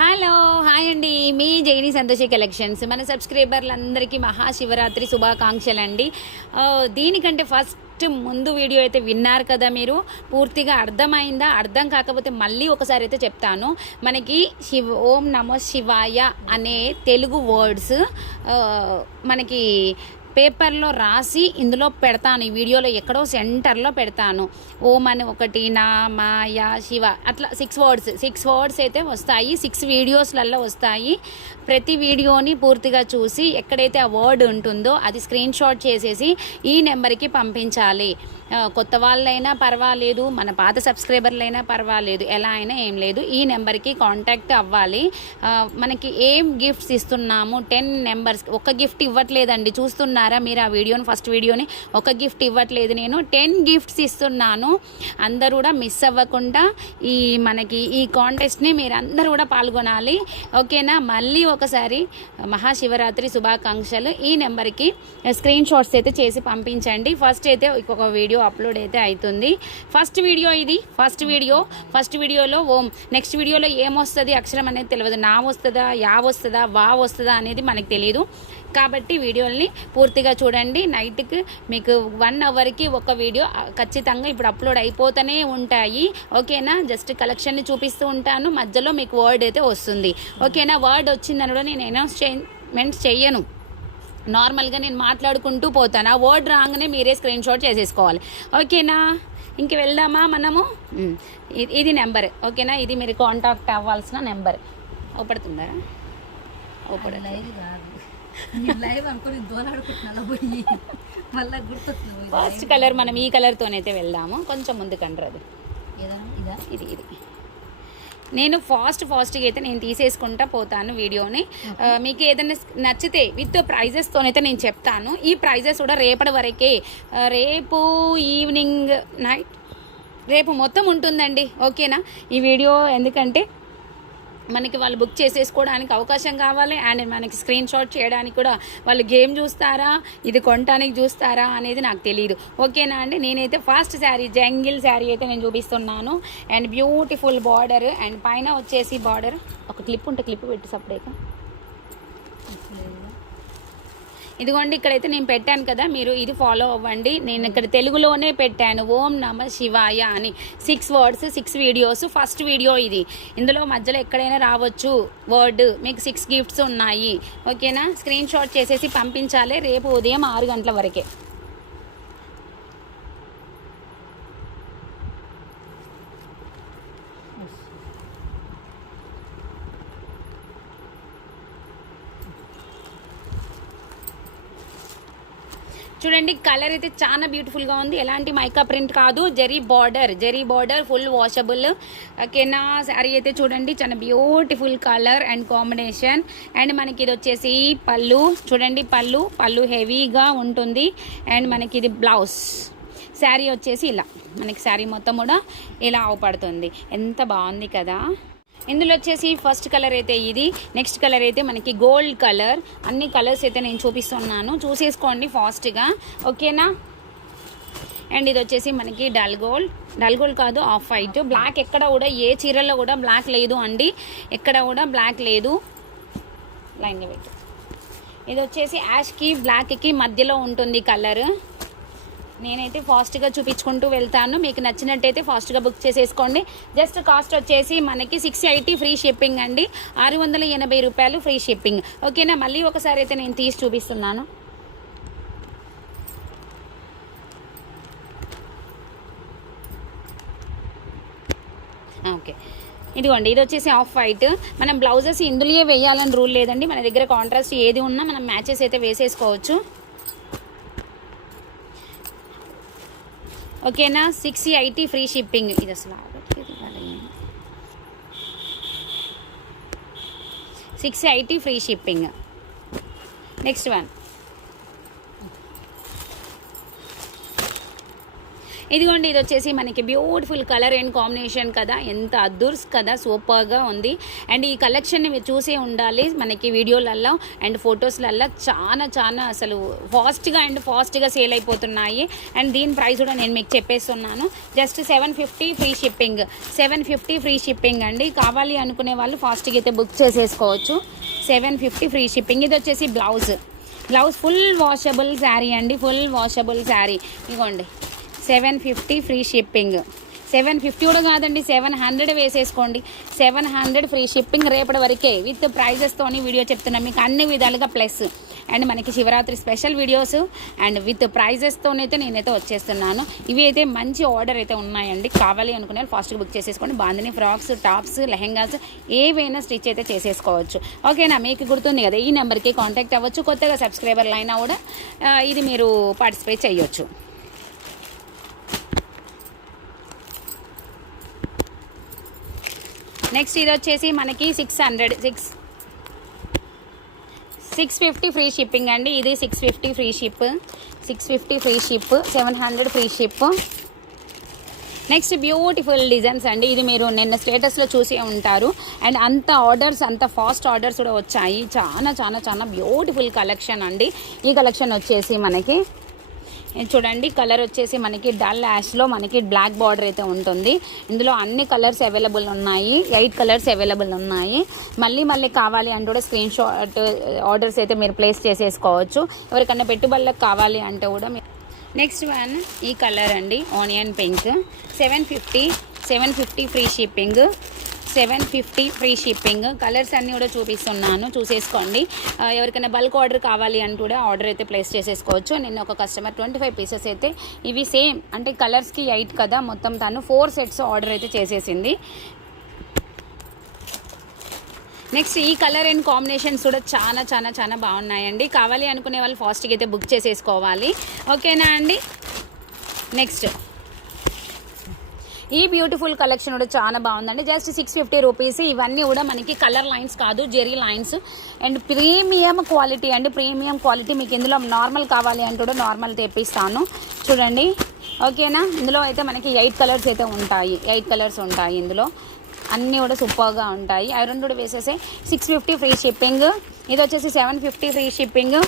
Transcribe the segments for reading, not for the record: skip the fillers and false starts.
Hello hi అండి, మీ జైని Santoshi collections. మన సబ్స్క్రైబర్లందరికీ మహాశివరాత్రి శుభాకాంక్షలు అండి. దీనికంటే ఫస్ట్ ముందు వీడియో అయితే విన్నారు కదా, మీరు పూర్తిగా అర్థమైందా? అర్థం కాకపోతే మళ్ళీ ఒకసారి అయితే చెప్తాను. మనకి ఓం నమో శివాయ అనే తెలుగు వర్డ్స్ మనకి పేపర్లో రాసి ఇందులో పెడతాను. ఈ వీడియోలో ఎక్కడో సెంటర్లో పెడతాను. ఓం అని ఒకటి, నా మాయా శివ, అట్లా 6 వర్డ్స్ అయితే వస్తాయి. 6 వీడియోస్లలో వస్తాయి. ప్రతి వీడియోని పూర్తిగా చూసి ఎక్కడైతే ఆ వర్డ్ ఉంటుందో అది స్క్రీన్ షాట్ చేసేసి ఈ నెంబర్కి పంపించాలి. కొత్త వాళ్ళైనా పర్వాలేదు, మన పాత సబ్స్క్రైబర్లైనా పర్వాలేదు, ఎలా అయినా ఏం లేదు, ఈ నెంబర్కి కాంటాక్ట్ అవ్వాలి. మనకి ఏం గిఫ్ట్స్ ఇస్తున్నాము, 10 నెంబర్స్. ఒక గిఫ్ట్ ఇవ్వట్లేదండి, చూస్తున్నారా మీరు ఆ వీడియోని, ఫస్ట్ వీడియోని? ఒక గిఫ్ట్ ఇవ్వట్లేదు, నేను 10 గిఫ్ట్స్ ఇస్తున్నాను. అందరూ కూడా మిస్ అవ్వకుండా మనకి ఈ కాంటెస్ట్ని మీరు అందరూ కూడా పాల్గొనాలి, ఓకేనా? మళ్ళీ ఒకసారి మహాశివరాత్రి శుభాకాంక్షలు. ఈ నెంబర్కి స్క్రీన్ షాట్స్ అయితే చేసి పంపించండి. ఫస్ట్ అయితే ఇంకొక వీడియో అప్లోడ్ అయితే అవుతుంది. ఫస్ట్ వీడియో ఇది, ఫస్ట్ వీడియోలో ఓం, నెక్స్ట్ వీడియోలో ఏమొస్తుంది అక్షరం అనేది తెలియదు. నా వస్తుందా, యా వస్తుందా, వా వస్తుందా అనేది మనకు తెలియదు. కాబట్టి వీడియోల్ని పూర్తిగా చూడండి. నైట్కి మీకు 1 అవర్కి ఒక వీడియో ఖచ్చితంగా ఇప్పుడు అప్లోడ్ అయిపోతూనే ఉంటాయి, ఓకేనా? జస్ట్ కలెక్షన్ని చూపిస్తూ ఉంటాను, మధ్యలో మీకు వర్డ్ అయితే వస్తుంది, ఓకేనా? వర్డ్ వచ్చిందని కూడా నేను అనౌన్స్మెంట్ చెయ్యను, నార్మల్గా నేను మాట్లాడుకుంటూ పోతాను. ఆ వర్డ్ రాగానే మీరే స్క్రీన్ షాట్ చేసేసుకోవాలి, ఓకేనా? ఇంక వెళ్దామా మనము? ఇది నెంబర్, ఓకేనా? ఇది మీరు కాంటాక్ట్ అవ్వాల్సిన నెంబర్. ఓపడుతుందా? ఫస్ట్ కలర్ మనం ఈ కలర్తోనైతే వెళ్దాము. కొంచెం ముందు కండ్రదు, ఇది నేను ఫాస్ట్గా అయితే నేను తీసేసుకుంటా పోతాను వీడియోని. మీకు ఏదైనా నచ్చితే విత్ ప్రైజెస్తోనైతే నేను చెప్తాను. ఈ ప్రైజెస్ కూడా రేపటి వరకే, రేపు ఈవినింగ్ నైట్, రేపు మొత్తం ఉంటుందండి, ఓకేనా? ఈ వీడియో ఎందుకంటే మనకి వాళ్ళు బుక్ చేసేసుకోవడానికి అవకాశం కావాలి, అండ్ మనకి స్క్రీన్ షాట్ చేయడానికి కూడా వాళ్ళు గేమ్ చూస్తారా, ఇది కొనడానికి చూస్తారా అనేది నాకు తెలియదు, ఓకేనా అండి? నేనైతే ఫస్ట్ శారీ, జంగిల్ శారీ అయితే నేను చూపిస్తున్నాను. అండ్ బ్యూటిఫుల్ బార్డర్, అండ్ పైన వచ్చేసి బార్డర్ ఒక క్లిప్ ఉంటే క్లిప్ పెట్టి సపరేట్. ఇదిగోండి, ఇక్కడైతే నేను పెట్టాను కదా, మీరు ఇది ఫాలో అవ్వండి. నేను ఇక్కడ తెలుగులోనే పెట్టాను, ఓం నమ శివాయ అని. 6 వర్డ్స్, 6 వీడియోస్. ఫస్ట్ వీడియో ఇది. ఇందులో మధ్యలో ఎక్కడైనా రావచ్చు వర్డ్. మీకు 6 గిఫ్ట్స్ ఉన్నాయి, ఓకేనా? స్క్రీన్ షాట్ చేసేసి పంపించాలి రేపు ఉదయం 6 గంటల వరకే. చూడండి, కలర్ అయితే చాలా బ్యూటిఫుల్గా ఉంది. ఎలాంటి మైకా ప్రింట్ కాదు, జరీ బార్డర్ ఫుల్ వాషబుల్, ఓకేనా? శారీ అయితే చూడండి, చాలా beautiful colour and combination. And మనకి ఇది వచ్చేసి పళ్ళు, చూడండి పళ్ళు హెవీగా ఉంటుంది. అండ్ మనకి ఇది బ్లౌజ్. శారీ వచ్చేసి ఇలా, మనకి శారీ మొత్తం కూడా ఇలా అవపడుతుంది. ఎంత బాగుంది కదా! ఇందులో వచ్చేసి ఫస్ట్ కలర్ అయితే ఇది, నెక్స్ట్ కలర్ అయితే మనకి గోల్డ్ కలర్. అన్ని కలర్స్ అయితే నేను చూపిస్తున్నాను, చూసేసుకోండి ఫాస్ట్గా, ఓకేనా? అండ్ ఇది వచ్చేసి మనకి డల్ గోల్డ్ కాదు, ఆఫ్ వైట్. బ్లాక్ ఎక్కడ కూడా, ఏ చీరల్లో కూడా బ్లాక్ లేదు అండి, ఎక్కడ కూడా బ్లాక్ లేదు. లైన్గా పెట్టు. ఇది వచ్చేసి యాష్కి బ్లాక్కి మధ్యలో ఉంటుంది కలర్. నేనైతే ఫాస్ట్గా చూపించుకుంటూ వెళ్తాను, మీకు నచ్చినట్టయితే ఫాస్ట్గా బుక్ చేసేసుకోండి. జస్ట్ కాస్ట్ వచ్చేసి మనకి 680 ఫ్రీ షిప్పింగ్ అండి, 680 రూపాయలు ఫ్రీ షిప్పింగ్, ఓకేనా? మళ్ళీ ఒకసారి అయితే నేను తీసి చూపిస్తున్నాను. ఓకే, ఇదిగోండి, ఇది వచ్చేసి ఆఫ్ వైట్. మనం బ్లౌజెస్ ఇందులో వేయాలని రూల్ లేదండి, మన దగ్గర కాంట్రాస్ట్ ఏది ఉన్నా మనం మ్యాచెస్ అయితే వేసేసుకోవచ్చు, ఓకేనా? 680 ఫ్రీ షిప్పింగ్. ఇది అసలు 680 ఫ్రీ షిప్పింగ్. నెక్స్ట్ వన్, ఇదిగోండి, ఇది వచ్చేసి మనకి బ్యూటిఫుల్ కలర్ అండ్ కాంబినేషన్ కదా, ఎంత అదుర్స్ కదా, సూపర్గా ఉంది. అండ్ ఈ కలెక్షన్ని మీరు చూసే ఉండాలి మనకి వీడియోలలో అండ్ ఫొటోస్లలో. చాలా చాలా అసలు ఫాస్ట్గా సేల్ అయిపోతున్నాయి. అండ్ దీని ప్రైస్ కూడా నేను మీకు చెప్పేస్తున్నాను. Just 750 free shipping. 750 free shipping అండి. కావాలి అనుకునే వాళ్ళు ఫాస్ట్గా అయితే బుక్ చేసేసుకోవచ్చు. 750 ఫ్రీ షిప్పింగ్. ఇది వచ్చేసి బ్లౌజ్ ఫుల్ వాషబుల్ శారీ అండి, ఫుల్ వాషబుల్ శారీ. ఇదిగోండి 750 ఫ్రీ షిప్పింగ్. 750 కూడా కాదండి, 700 వేసేసుకోండి. 700 ఫ్రీ షిప్పింగ్ రేపటి వరకే విత్ ప్రైజెస్తోని వీడియో చెప్తున్నాం మీకు అన్ని విధాలుగా. ప్లస్ అండ్ మనకి Shivratri special videos and with ప్రైజెస్తోనైతే నేనైతే వచ్చేస్తున్నాను. ఇవి అయితే మంచి ఆర్డర్ అయితే ఉన్నాయండి. కావాలి అనుకునే వాళ్ళు ఫాస్ట్గా బుక్ చేసేసుకోండి. బాందిని ఫ్రాక్స్, టాప్స్, లెహెంగాస్ ఏవైనా స్టిచ్ అయితే చేసేసుకోవచ్చు. ఓకేనా? మీకు గుర్తుంది కదా, ఈ నెంబర్కి కాంటాక్ట్ అవ్వచ్చు. కొత్తగా సబ్స్క్రైబర్లు అయినా కూడా ఇది మీరు పార్టిసిపేట్ చేయొచ్చు. నెక్స్ట్ ఇది వచ్చేసి మనకి 650 ఫ్రీ షిప్పింగ్ అండి. ఇది 650 free ship, 650 free ship, 700 free ship. Next beautiful designs అండి. ఇది మీరు నిన్న స్టేటస్లో చూసే ఉంటారు. అండ్ అంత ఫాస్ట్ ఆర్డర్స్ కూడా వచ్చాయి. చాలా చాలా చాలా బ్యూటిఫుల్ కలెక్షన్ అండి. ఈ కలెక్షన్ వచ్చేసి మనకి చూడండి, కలర్ వచ్చేసి మనకి డల్ యాష్లో మనకి బ్లాక్ బార్డర్ అయితే ఉంటుంది. ఇందులో అన్ని కలర్స్ అవైలబుల్ ఉన్నాయి. 8 కలర్స్ అవైలబుల్ ఉన్నాయి. మళ్ళీ కావాలి అంటే కూడా స్క్రీన్ షాట్ ఆర్డర్స్ అయితే మీరు ప్లేస్ చేసేసుకోవచ్చు. ఎవరికన్నా పెట్టుబడులకు కావాలి అంటే కూడా. నెక్స్ట్ వన్ ఈ కలర్ అండి, onion pink. 750 free shipping. 750 free shipping. Colours అన్నీ కూడా చూపిస్తున్నాను, చూసేసుకోండి. ఎవరికైనా బల్క్ ఆర్డర్ కావాలి అని కూడా ఆర్డర్ అయితే ప్లేస్ చేసేసుకోవచ్చు. నిన్న ఒక కస్టమర్ 25 పీసెస్ అయితే ఇవి సేమ్ అంటే కలర్స్కి 8 కదా, మొత్తం తను 4 సెట్స్ ఆర్డర్ అయితే చేసేసింది. నెక్స్ట్ ఈ కలర్ అండ్ కాంబినేషన్స్ కూడా చాలా చాలా చాలా బాగున్నాయండి. కావాలి అనుకునే వాళ్ళు ఫాస్ట్గా అయితే బుక్ చేసేసుకోవాలి. ఓకేనా అండి? నెక్స్ట్ ఈ బ్యూటిఫుల్ కలెక్షన్ కూడా చాలా బాగుందండి. Just 650 rupees. ఇవన్నీ కూడా మనకి కలర్ లైన్స్ కాదు, zari lines and premium quality అండి. Premium quality. మీకు ఇందులో నార్మల్ కావాలి అంటే కూడా నార్మల్ తెప్పిస్తాను. చూడండి, ఓకేనా? ఇందులో అయితే మనకి 8 కలర్స్ అయితే ఉంటాయి. 8 కలర్స్ ఉంటాయి ఇందులో. అన్నీ కూడా సూపర్గా ఉంటాయి. ఐరన్ కూడా వేసేసే. 650 ఫ్రీ షిప్పింగ్. ఇది వచ్చేసి 750 ఫ్రీ షిప్పింగ్.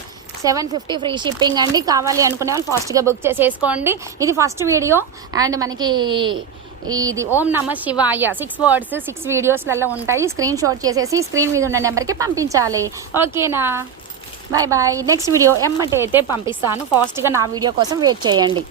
750 ఫ్రీ షిప్పింగ్ అండి. కావాలి అనుకునే వాళ్ళు ఫాస్ట్గా బుక్ చేసేసుకోండి. ఇది ఫస్ట్ వీడియో అండ్ మనకి ఇది ఓం నమ శివాయ 6 వర్డ్స్ 6 వీడియోస్లలో ఉంటాయి. స్క్రీన్ షాట్ చేసేసి స్క్రీన్ మీద ఉన్న నెంబర్కి పంపించాలి. ఓకేనా? Bye bye. నెక్స్ట్ వీడియో ఎమ్మటే అయితే పంపిస్తాను. ఫాస్ట్గా నా వీడియో కోసం వెయిట్ చేయండి.